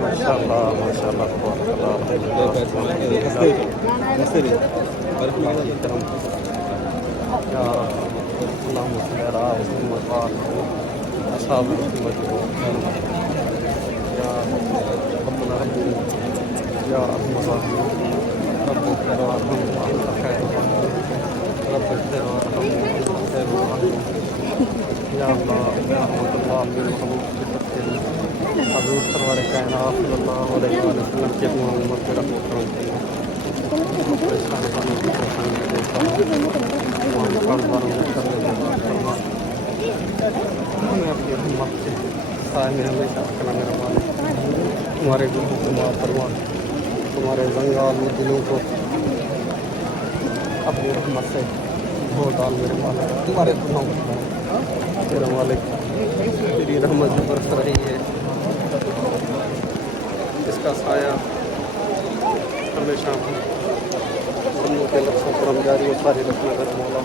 ما شاء الله ما شاء الله تبارك الله كرم يا رب. اللهم صل على محمد وعلى أصحاب محمد يا ربنا ربنا يا أرحم الراحمين رب اغفر وارحم وأنت خير الراحمين رب اغفر وارحم وأنت خير الراحمين يا الله يا رحمة الله بالمخلوق بفتح حضور سرور کائنات صلی اللہ علیہ وسلم کے محمد کے رحمت کرم ہمیں اپنی رحمت سے سائے میں ہمیشہ رکھنا میرا مالک تمہارے گناہوں کو معاف فرما تمہارے زنگال میں دلوں کو اپنی رحمت سے دھو ڈال میرے مالک تمہارے گناہوں کو میرا مالک تیری رحمت جو برس رہی ہے اس کا سایہ ہمیشہ بندوں کے لفظوں پر ہم جاری و ساری رکھنا کر مولا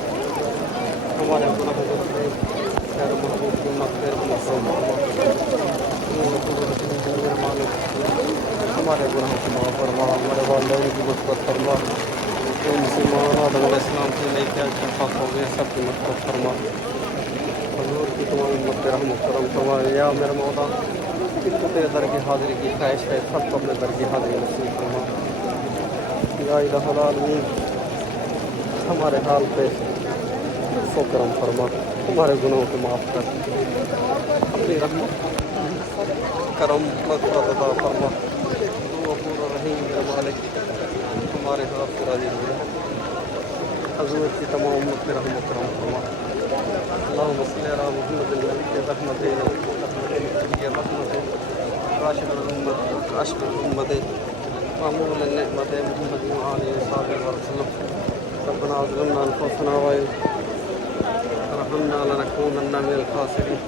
ہمارے گناہوں کو خیر محبوب کی مغفرت میرے مالک ہمارے گناہوں کو معاف فرما ہمارے والدین کی مغفرت فرما جو مسلمان آدم علیہ السلام سے لے کے آج تک ہو گئے سب کی مغفرت فرما حضور کی تمام امت پہ رحم و کرم فرما یا میرا مولا جن کو تیرے در کی حاضری کی خواہش ہے سب کو اپنے در کی حاضری نصیب فرما یا الہ العالمین ہمارے حال پہ سو کرم فرما ہمارے گناہوں کو معاف کر اپنی رحمت کرم مغفرت عطا فرما تو غفور رحیم میرا مالک ہمارے حال پہ راضی ہو جائے حضور کی تمام امت پہ رحم و کرم فرما اللهم صل على محمد النبي رحمة رحمة راشد الأمة راشد الأمة معمول النعمة محمد وآله وصحبه وسلم ربنا ظلمنا أنفسنا وإن ترحمنا لنكونن من الخاسرين